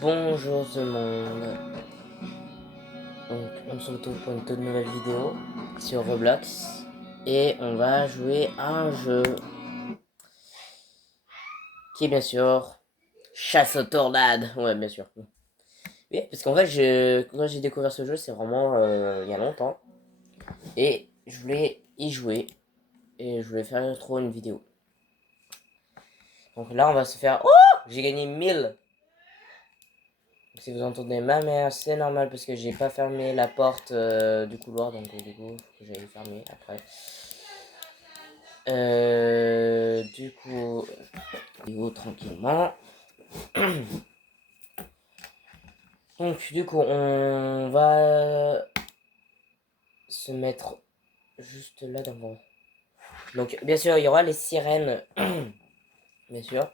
Bonjour tout le monde. Donc on se retrouve pour une toute nouvelle vidéo sur Roblox et on va jouer à un jeu qui est bien sûr Chasse aux tornades. Ouais, bien sûr. Oui, parce qu'en fait quand j'ai découvert ce jeu c'est vraiment il y a longtemps et je voulais y jouer et je voulais faire trop une vidéo. Donc là on va se faire... Oh, j'ai gagné 1000. Si vous entendez ma mère, c'est normal parce que j'ai pas fermé la porte du couloir, donc du coup, j'allais fermer après. Du coup, tranquillement. Donc du coup, on va se mettre juste là devant. Donc bien sûr, il y aura les sirènes, bien sûr.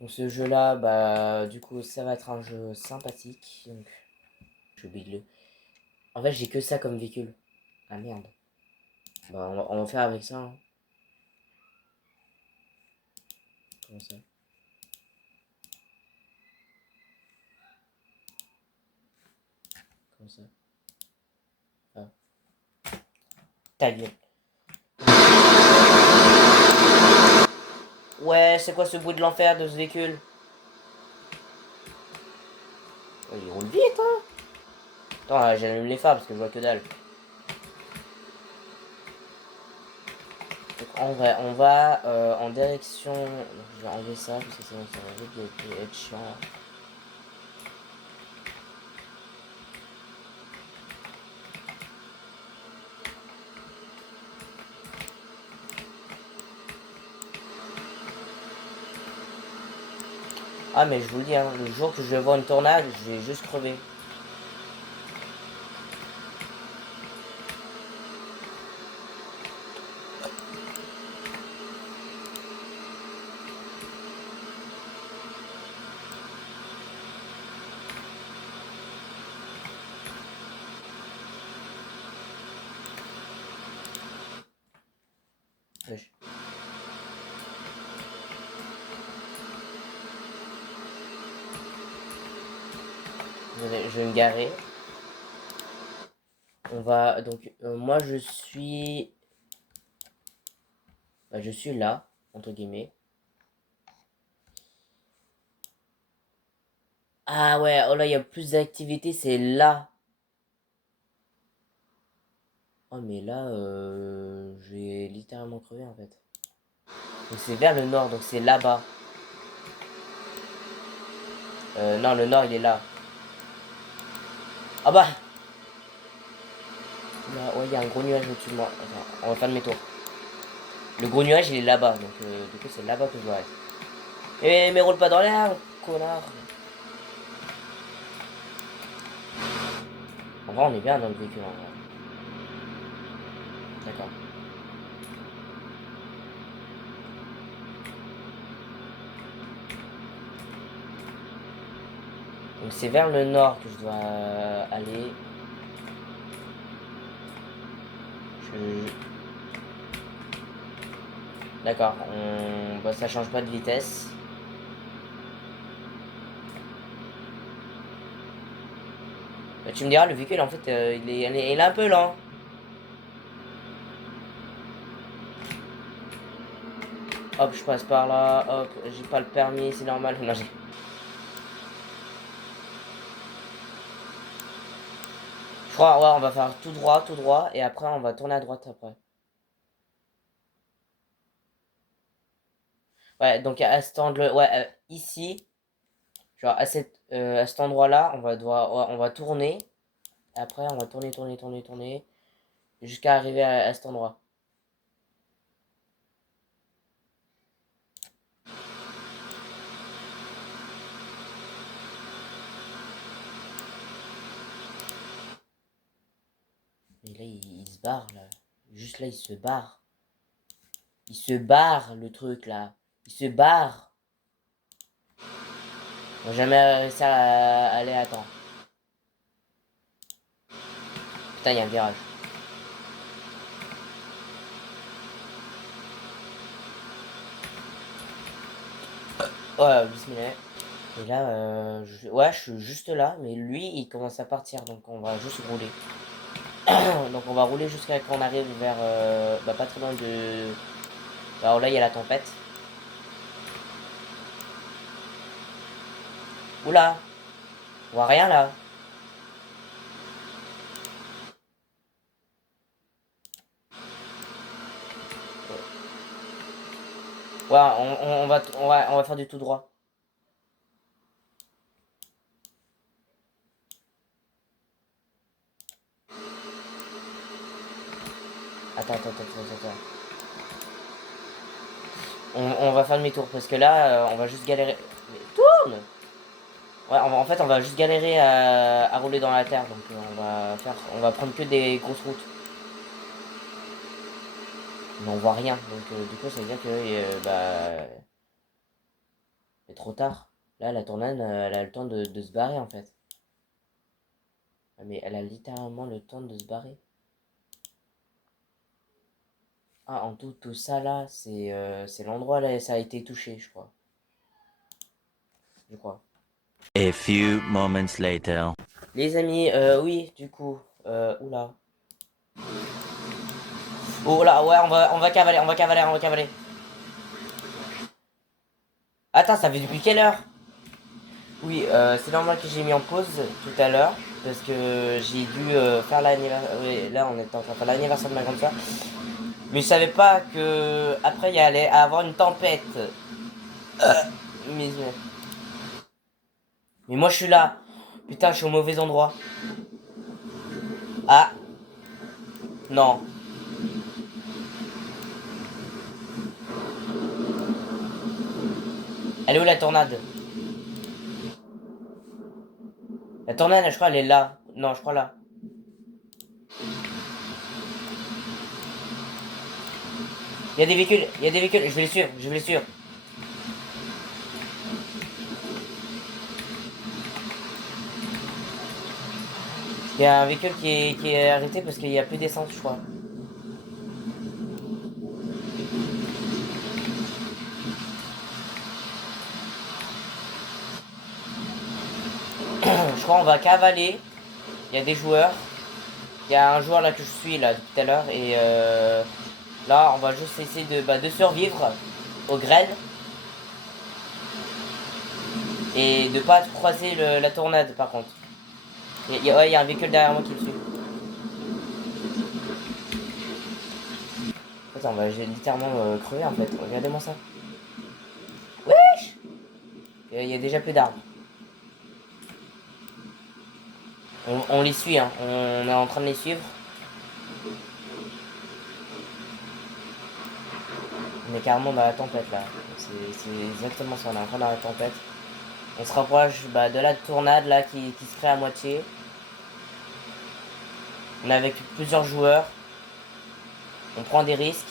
Donc ce jeu-là, bah du coup, ça va être un jeu sympathique. Donc, j'oublie le. En fait, j'ai que ça comme véhicule. Ah merde. Bah on va faire avec ça. Hein. Comment ça? Comment ça? Ah. Ta gueule. Ouais, c'est quoi ce bruit de l'enfer de ce véhicule? Il roule vite, hein. Attends, j'allume les phares parce que je vois que dalle. Donc, en vrai, on va en direction... Donc, je vais enlever ça parce que sinon ça va vite être chiant. Ah mais je vous le dis, hein, le jour que je vais voir une tornade, je vais juste crever. Wesh. Je vais me garer. On va donc moi je suis là entre guillemets. Ah ouais, oh là il y a plus d'activité, c'est là. Oh mais là j'ai littéralement crevé en fait. Donc c'est vers le nord, donc c'est là-bas. Non, le nord il est là. Ah bah là, ouais, il y a un gros nuage au-dessus de moi. Attends, on va faire demi-tour. Le gros nuage il est là-bas, donc du coup c'est là-bas que je dois être. Mais roule pas dans l'air, connard. En vrai on est bien dans le véhicule en vrai. D'accord. Donc c'est vers le nord que je dois aller. Je... D'accord, bah, ça change pas de vitesse. Bah, tu me diras, le véhicule en fait il est un peu lent. Hop, je passe par là, hop, j'ai pas le permis, c'est normal. Non, je crois, ouais, on va faire tout droit, et après on va tourner à droite après. Ouais, donc à cet endroit, ouais, ici, genre à cet endroit-là, on va tourner. Après, on va tourner, jusqu'à arriver à cet endroit. Mais là, il se barre, là. Juste là, il se barre. Il se barre, le truc, là. Il se barre. On va jamais réussir à aller à temps. Putain, il y a un virage. Ouais, bismillah. Et là, ouais, je suis juste là, mais lui, il commence à partir, donc on va juste rouler. Donc on va rouler jusqu'à qu'on arrive vers, bah, pas très loin de... Alors là, il y a la tempête. Oula, on voit rien là. Ouais, on va faire du tout droit. Attends. On va faire demi-tour parce que là, on va juste galérer. Mais tourne! Ouais, en fait, on va juste galérer à rouler dans la terre, donc on va prendre que des grosses routes. Mais on voit rien, donc du coup, ça veut dire que bah, c'est trop tard. Là, la tornade, elle a le temps de se barrer en fait. Ah, mais elle a littéralement le temps de se barrer. Ah, en tout ça là, c'est l'endroit là, ça a été touché, je crois. Je crois. A few moments later. Les amis, oui, du coup, oula. Oh là, ouais, on va cavaler. Attends, ça fait depuis quelle heure? Oui, c'est normal que j'ai mis en pause tout à l'heure parce que j'ai dû faire l'anniversaire. Oui, là, on est en train de faire l'anniversaire de ma grande soeur. Mais je savais pas que après il y allait avoir une tempête. Mais, mais moi, je suis là. Putain, je suis au mauvais endroit. Ah, non. Elle est où la tornade? La tornade, je crois, elle est là. Non, je crois là. Il y a des véhicules, il y a des véhicules. Je vais les suivre. Il y a un véhicule qui est arrêté parce qu'il y a plus d'essence, je crois. Je crois on va cavaler. Il y a des joueurs. Il y a un joueur là que je suis là depuis tout à l'heure et là on va juste essayer de survivre aux grêles et de pas croiser la tornade par contre. Ouais, il y a un véhicule derrière moi qui me suit. Attends, j'ai littéralement crevé en fait. Regardez-moi ça. Wesh! Il y a déjà plus d'arbres. On les suit, hein. On est en train de les suivre. On est carrément dans la tempête là. C'est exactement ça, on est en train dans la tempête. On se rapproche bah, de la tornade là qui se crée à moitié. On est avec plusieurs joueurs. On prend des risques.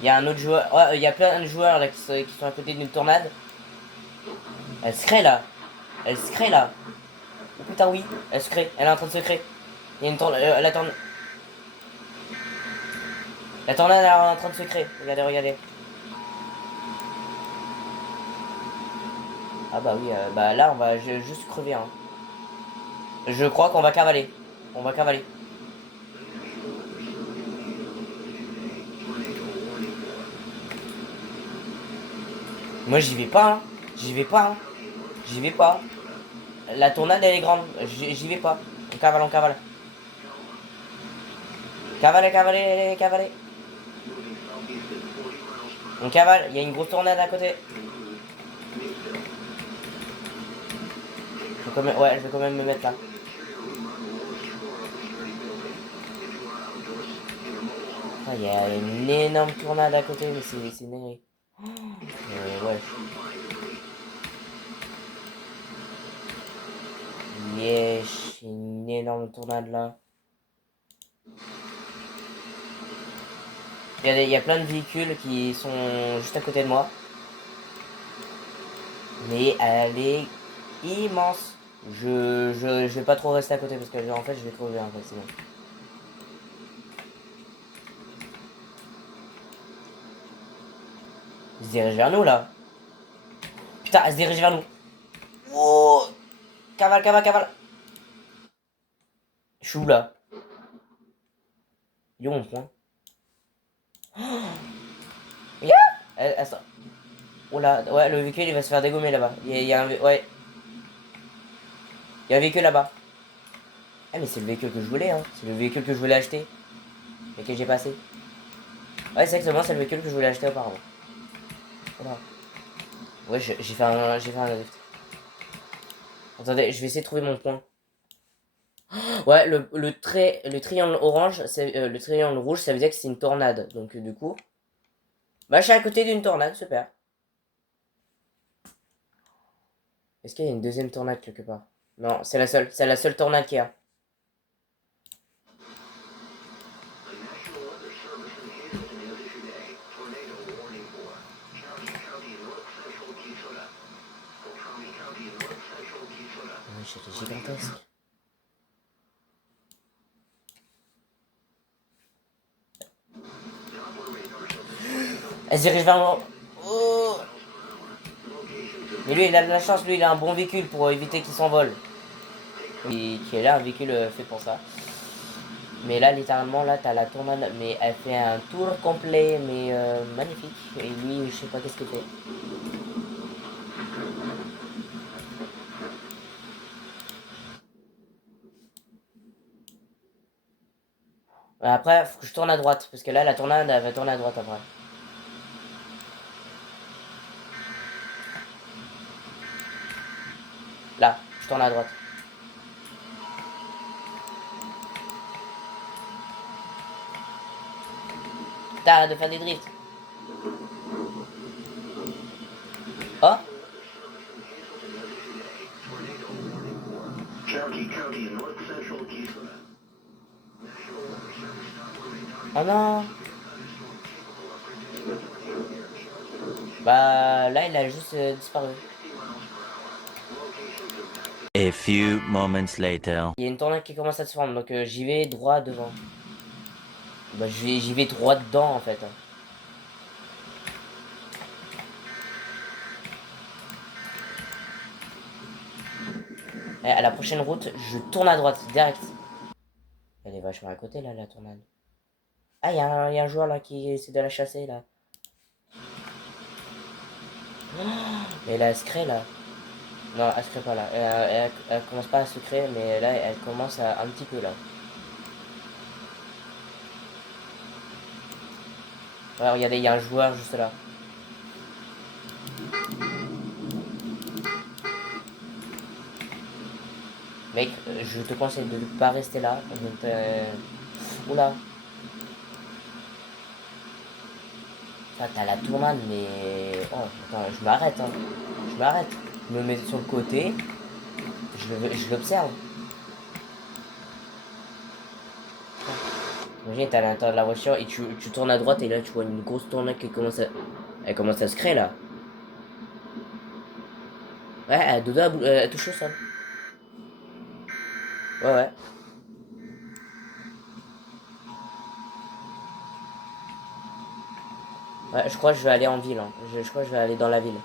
Il y a un autre joueur. Ouais, il y a plein de joueurs là qui sont à côté d'une tornade. Elle se crée là. Elle se crée là. Oh putain, oui. Elle se crée. Elle est en train de se créer. Il y a une tornade. La tornade elle est en train de se créer. Regardez. Ah bah oui, bah là on va juste crever. Hein. Je crois qu'on va cavaler. On va cavaler. Moi j'y vais pas. Hein. J'y vais pas. Hein. J'y vais pas. La tornade elle est grande. J'y vais pas. On cavale. Cavale. On cavale. Il y a une grosse tornade à côté. Ouais, je vais quand même me mettre là. Ah, il y a une énorme tornade à côté, mais c'est une dinguerie. Ouais. Yesh, une énorme tornade là. Il y a plein de véhicules qui sont juste à côté de moi. Mais elle est immense. Je vais pas trop rester à côté parce que en fait je vais crever en fait sinon. Ils se dirigent vers nous là. Putain, elle se dirige vers nous. Oh, cavale, cavale, cavale. Je suis où là? Il est où mon point? Yeah, elle sort. Oh là, ouais, le véhicule il va se faire dégommer là-bas. Il y a un, ouais, il y a un véhicule là-bas. Ah, mais c'est le véhicule que je voulais, hein. C'est le véhicule que je voulais acheter. Et que j'ai passé. Ouais, c'est exactement, c'est le véhicule que je voulais acheter auparavant. Voilà. Ouais, j'ai fait un drift. Attendez, je vais essayer de trouver mon point. Ouais, le triangle orange, le triangle rouge, ça veut dire que c'est une tornade. Donc, du coup, bah, je suis à côté d'une tornade, super. Est-ce qu'il y a une deuxième tornade quelque part? Non, c'est la seule tornade qu'il y a. Ouais, c'était gigantesque. Elle se dirige vers moi. Oh. Mais lui, il a de la chance, lui, il a un bon véhicule pour éviter qu'il s'envole. Qui est là, un véhicule fait pour ça. Mais là, littéralement, là, t'as la tornade, mais elle fait un tour complet, mais magnifique. Et lui, je sais pas qu'est-ce qu'il fait. Après, faut que je tourne à droite, parce que là, la tornade, elle va tourner à droite après. Là, je tourne à droite. T'arrêtes de faire des drifts. Oh. Oh non. Bah, là, il a juste disparu. A few moments later. Il y a une tornade qui commence à se former, donc j'y vais droit devant. Bah, j'y vais droit dedans, en fait. Et à la prochaine route, je tourne à droite, direct. Elle est vachement à côté, là, la tornade. Ah, y a un joueur, là, qui essaie de la chasser, là. Mais là, elle se crée, là. Non, elle se crée pas, là. Elle commence pas à se créer, mais là, elle commence à, un petit peu, là. Ouais, regardez, il y a un joueur juste là. Mec, je te conseille de ne pas rester là. Oula. Ça, t'as la tournade, mais... Oh, attends, je m'arrête, hein. Je m'arrête. Je me mets sur le côté. Je l'observe. Imagine, t'es à l'intérieur de la voiture et tu tournes à droite et là, tu vois une grosse tournade qui commence à... Elle commence à se créer, là. Ouais, elle touche au sol. Ouais, ouais. Ouais, je crois que je vais aller en ville, hein. Je crois que je vais aller dans la ville.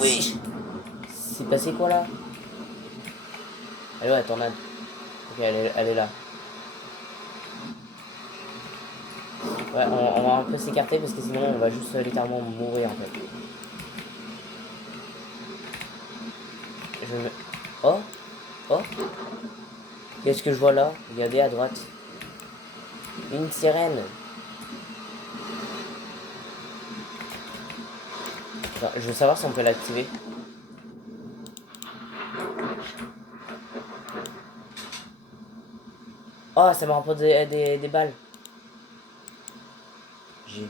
Oui. C'est passé quoi, là? Elle est où la tornade? Ok, elle est là. Ouais, on va un peu s'écarter parce que sinon on va juste littéralement mourir en fait. Je me... Oh. Oh. Qu'est-ce que je vois là? Regardez à droite. Une sirène. Attends, je veux savoir si on peut l'activer. Oh, ça me rapporte des balles. J'ai...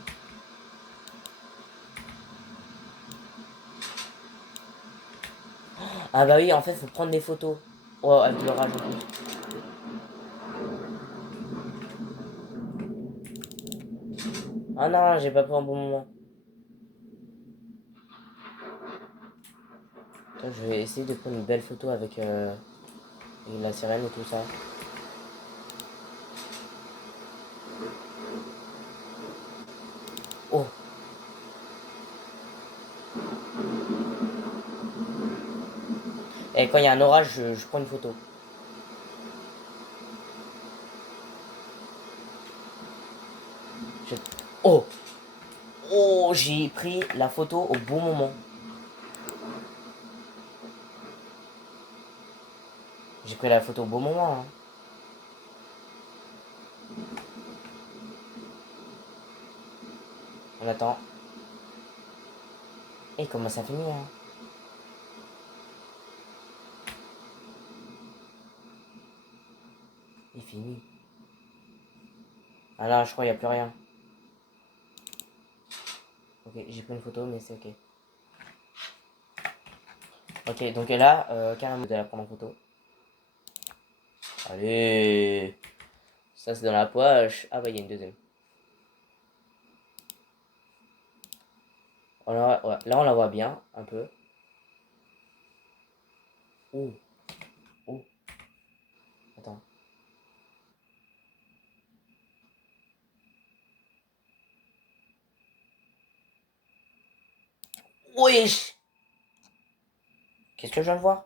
Ah bah oui, en fait, faut prendre des photos. Oh, avec l'orage en plus. Ah non, j'ai pas pris un bon moment. Attends, je vais essayer de prendre une belle photo avec la sirène et tout ça. Et quand il y a un orage, je prends une photo. Je... Oh! Oh, j'ai pris la photo au bon moment. J'ai pris la photo au bon moment. Hein. On attend. Et comment ça finit hein. Il finit. Ah là, je crois qu'il n'y a plus rien. Ok, j'ai pris une photo, mais c'est ok. Ok, donc là, carrément, de la prendre en photo. Allez! Ça, c'est dans la poche. Ah bah, il y a une deuxième. Voilà, ouais, là, on la voit bien, un peu. Ouh, ouh. Attends. Wesh! Qu'est-ce que je viens de voir?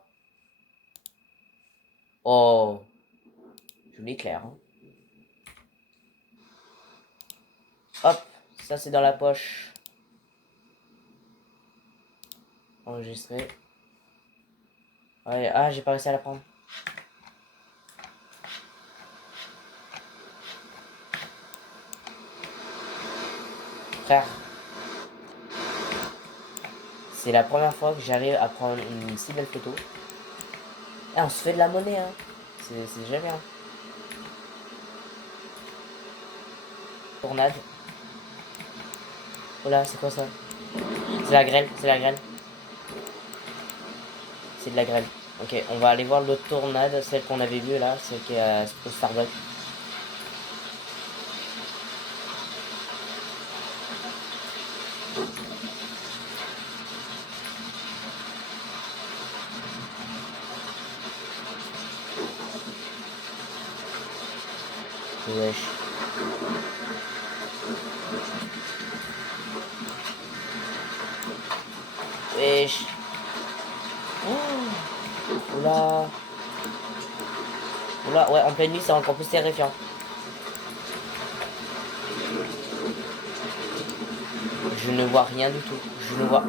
Oh! Je l'éclaire. Hein. Hop! Ça, c'est dans la poche. Enregistré. Ouais, ah, j'ai pas réussi à la prendre. Frère. C'est la première fois que j'arrive à prendre une si belle photo. Ah, on se fait de la monnaie, hein. C'est déjà bien. Tornade. Oh là, c'est quoi ça? C'est la grêle, c'est la grêle. C'est de la grêle. Ok, on va aller voir l'autre tornade, celle qu'on avait vue là, celle qui est au Starbucks. Wesh. Wesh. Oh. Oula. Oula, ouais, en pleine nuit, c'est encore plus terrifiant. Je ne vois rien du tout. Je ne vois...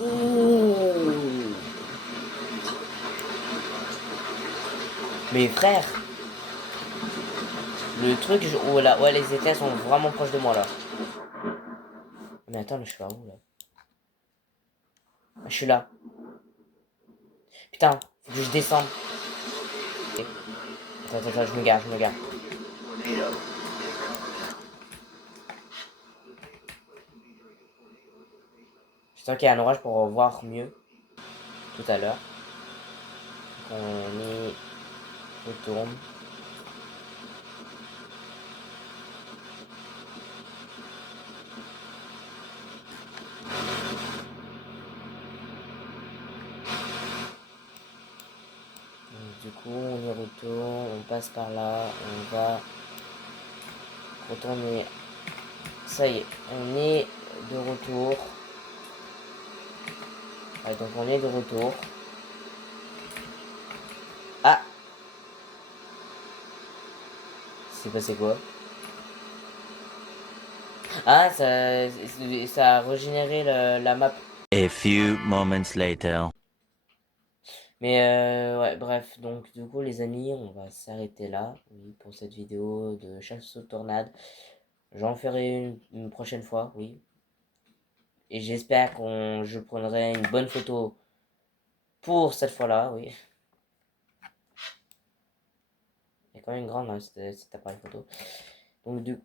Ouh. Mais frère, le truc, oh là, ouais, les états sont vraiment proches de moi là. Mais attends, mais je suis là où là? Ah, je suis là. Putain, faut que je descende. Ok. Attends, je me gare, je me gare. J'espère qu'il y a un orage pour voir mieux tout à l'heure. On y retourne. Donc, du coup, on y retourne, on passe par là, on va retourner. Ça y est, on est de retour. Ouais, donc on est de retour. Ah, c'est passé quoi? Ah, ça a régénéré la map. A few moments later. Mais ouais, bref, donc du coup les amis, on va s'arrêter là, oui, pour cette vidéo de chasse aux tornades. J'en ferai une prochaine fois, oui. Et j'espère que je prendrai une bonne photo pour cette fois-là, oui. Il y a quand même une grande, hein, cet appareil photo. Donc du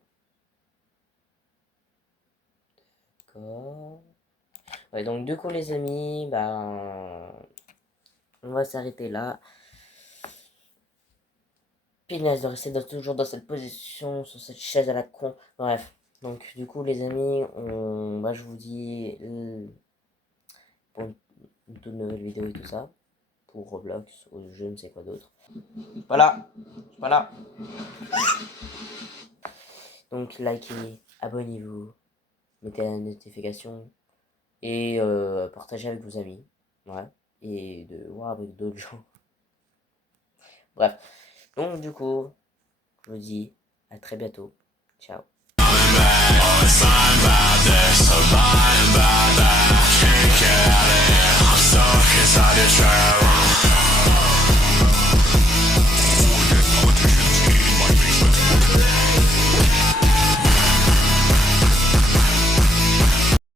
coup... Ouais, donc du coup les amis, bah... On va s'arrêter là. Punaise de rester toujours dans cette position, sur cette chaise à la con. Bref. Donc du coup les amis, bah, je vous dis pour une toute nouvelle vidéo et tout ça. Pour Roblox ou je ne sais quoi d'autre. Voilà. Voilà. Donc likez, abonnez-vous, mettez la notification et partagez avec vos amis. Ouais. et de voir avec d'autres gens. Bref, donc du coup, je vous dis à très bientôt. Ciao. Inside your trail.